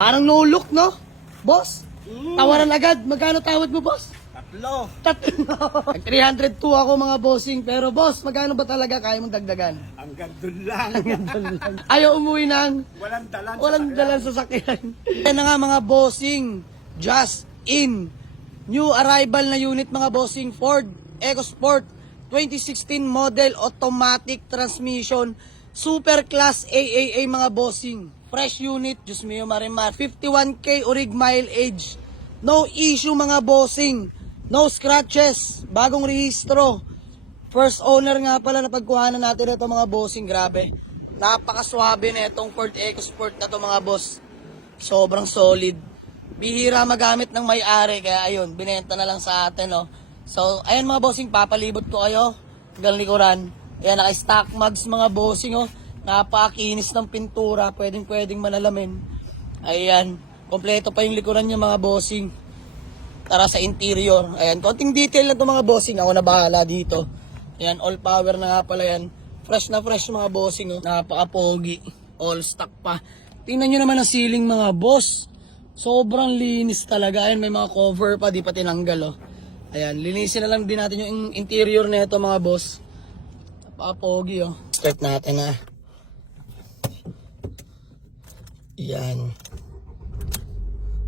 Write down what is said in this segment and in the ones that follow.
Parang no look, no? Boss? Tawaran agad. Magkano tawad mo, boss? Tatlo. 302 ako mga bossing. Pero boss, magkano ba talaga kaya mong dagdagan? Hanggang doon lang. Ayaw umuwi ng Walang dalan sa sasakyan. Yan na nga mga bossing. Just in. New arrival na unit mga bossing. Ford EcoSport 2016 model automatic transmission. Super class AAA mga bossing. Fresh unit, Diyos mio marimar. 51K orig mileage. No issue mga bossing. No scratches. Bagong rehistro. First owner nga pala na pagkuhanan natin ito mga bossing. Grabe. Napakaswabe na itong Ford EcoSport na to mga boss. Sobrang solid. Bihira magamit ng may-ari. Kaya ayun, binenta na lang sa atin. No? So, ayun mga bossing, papalibot ko kayo. Hanggang likuran. Ayan, naka-stock mugs mga bossing. Oh. Napakinis ng pintura. Pwedeng manalamin. Ayan. Kompleto pa yung likuran niya mga bossing. Tara sa interior. Ayan. Konting detail na to mga bossing. Ako na bahala dito. Ayan. All power na nga pala yan. Fresh na fresh mga bossing. Oh. Napaka-pogi. All stock pa. Tingnan nyo naman ang ceiling mga boss. Sobrang linis talaga. Ayan. May mga cover pa. Di pa tinanggal. Oh. Ayan. Linisin na lang din natin yung interior na ito mga boss. Napaka-pogi. Oh. Start natin na. Yan.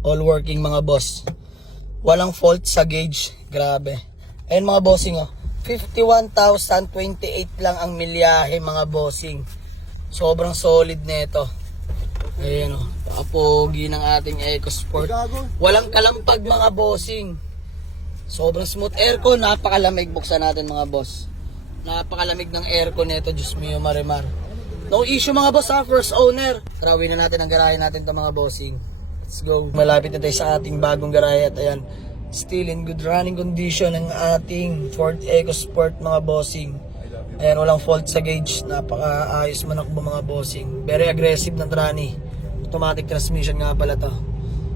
All working mga boss. Walang fault sa gauge. Grabe. Ayun mga bossing oh. 51,028 lang ang milyahe mga bossing. Sobrang solid nito. Ayun oh. Papogi ng ating EcoSport. Walang kalampag mga bossing. Sobrang smooth aircon. Napakalamig. Buksan natin mga boss. Napakalamig ng aircon nito. Diyos mio marimar. No issue mga boss ha, first owner. Tarawin na natin ang garahe natin to mga bossing. Let's go. Malapit na tayo sa ating bagong garahe at ayan, still in good running condition ang ating Ford EcoSport mga bossing. Ayan, walang fault sa gauge. Napaka-ayos manakbo mga bossing. Very aggressive na trani. Automatic transmission nga pala to.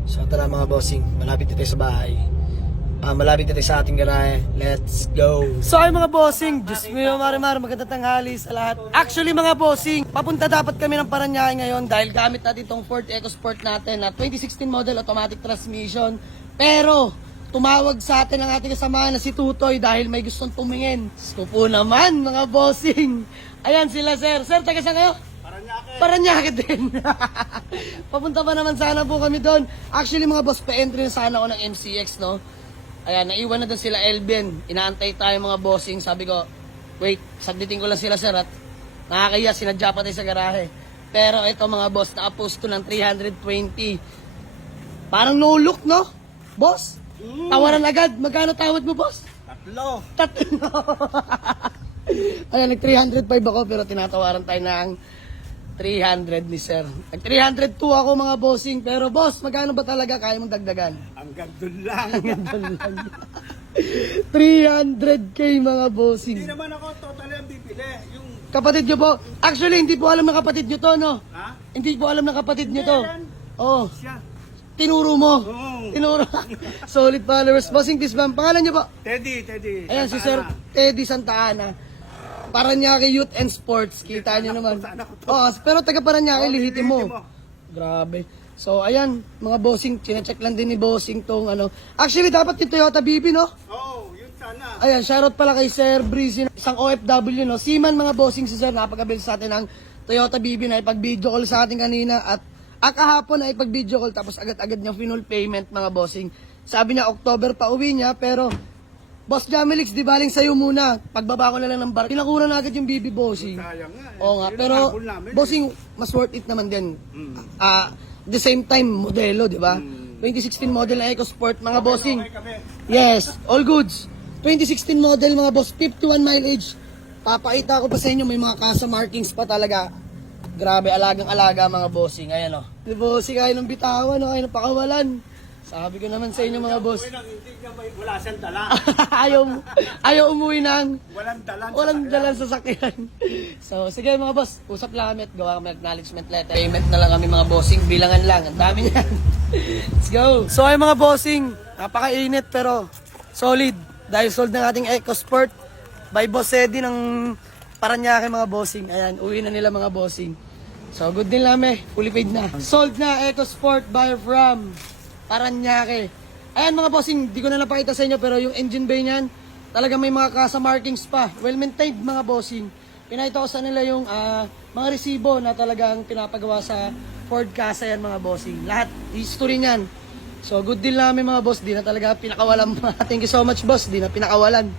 So tara mga bossing, malapit na tayo sa bahay. Malapit na tayo sa ating garahe. Let's go. So ay mga bossing, Diyos mo yung marimar, magandang tanghali sa lahat. Actually mga bossing, papunta dapat kami ng Parañaque ngayon dahil gamit natin itong Ford EcoSport natin na 2016 model automatic transmission. Pero tumawag sa atin ang ating kasama na si Tutoy dahil may gustong tumingin. Gusto po naman mga bossing. Ayan sila sir. Sir, taga saan kayo? Parañaque din. Papunta pa naman sana po kami doon. Actually mga boss, pa-entry na sana ako ng MCX no. Ayan, naiwan na doon sila Elben. Inaantay tayo mga bossing. Sabi ko, wait, saglitin ko lang sila sir at nakakaya, sinadya pa tayo sa garahe. Pero ito mga boss, nakapost ko ng 320. Parang no look, no? Boss? Tawaran agad. Magkano tawad mo, boss? Tatlo. Ayan, nag 305 ako pero tinatawaran tayo ng 300 ni sir. Nag 302 ako mga bossing. Pero boss, magkano ba talaga kaya mong dagdagan? Hanggang doon lang. 300k mga bossing. Hindi naman ako totally ang bibili. Yung Kapatid nyo po. Actually, hindi po alam ng kapatid nyo to, no? ha? Hindi po alam ng kapatid nyo to. Yan. Oh, Siya. tinuro mo. Oo. Tinuro. Solid followers. Bossing Tisbam. Pangalan nyo po? Teddy. Ayan, si Sir Santana. Teddy Santa Ana. Parañaque Youth and Sports. Kita nyo naman. Oh, pero taga Parañaque, lihitin mo. Grabe. So, ayan, mga bossing, chinecheck lang din ni bossing tong ano. Actually, dapat yung Toyota BB, no? Oo, yun sana. Ayan, shoutout pala kay Sir Breezy, isang OFW, no? Seaman, mga bossing si Sir, napagabil sa atin ng Toyota BB na ipag-video call sa atin kanina at kahapon na ipag-video call tapos agad-agad niya full payment, mga bossing. Sabi niya, October pa uwi niya, pero Boss Jamelix, di baling sa'yo muna. Pagbaba ko na lang ng bar. Pinakuran na agad yung BB bossing. Sayang nga. Oo nga, Yun pero ang habol namin, bossing, mas worth it naman din. The same time, modelo, di ba? 2016 model na EcoSport, mga bossing. Okay kami. Yes, all goods. 2016 model, mga boss, 51 mileage. Papakita ko pa sa inyo, may mga kasa markings pa talaga. Grabe, alagang-alaga mga bossing. Ayan o. Di bossing, ayaw ng bitawan, ayaw ng pakawalan. Sabi ko naman sa inyo mga boss. Hindi niya wala siyang dala. ayaw umuwi ng Walang dalan sa sasakyan. So, sige mga boss, usap lang kami at gawa kami acknowledgement letter. Payment na lang kami mga bossing, bilangan lang. Ang dami niyan. Let's go. So, ay mga bossing, napakainit pero solid. Dahil sold ng ating EcoSport by Boss Eddie ng Parañaque mga bossing. Ayan, uwi na nila mga bossing. So, good din namin. Fully paid na. Sold na EcoSport by from Paranaque. Ayan mga bossing, di ko na napakita sa inyo pero yung engine bay niyan, talaga may mga kasa markings pa. Well maintained mga bossing. Pinakita ko sa nila yung mga resibo na talagang pinapagawa sa Ford Casa yan mga bossing. Lahat, history niyan. So good deal namin mga boss, di na talaga pinakawalan. Thank you so much boss, di na pinakawalan.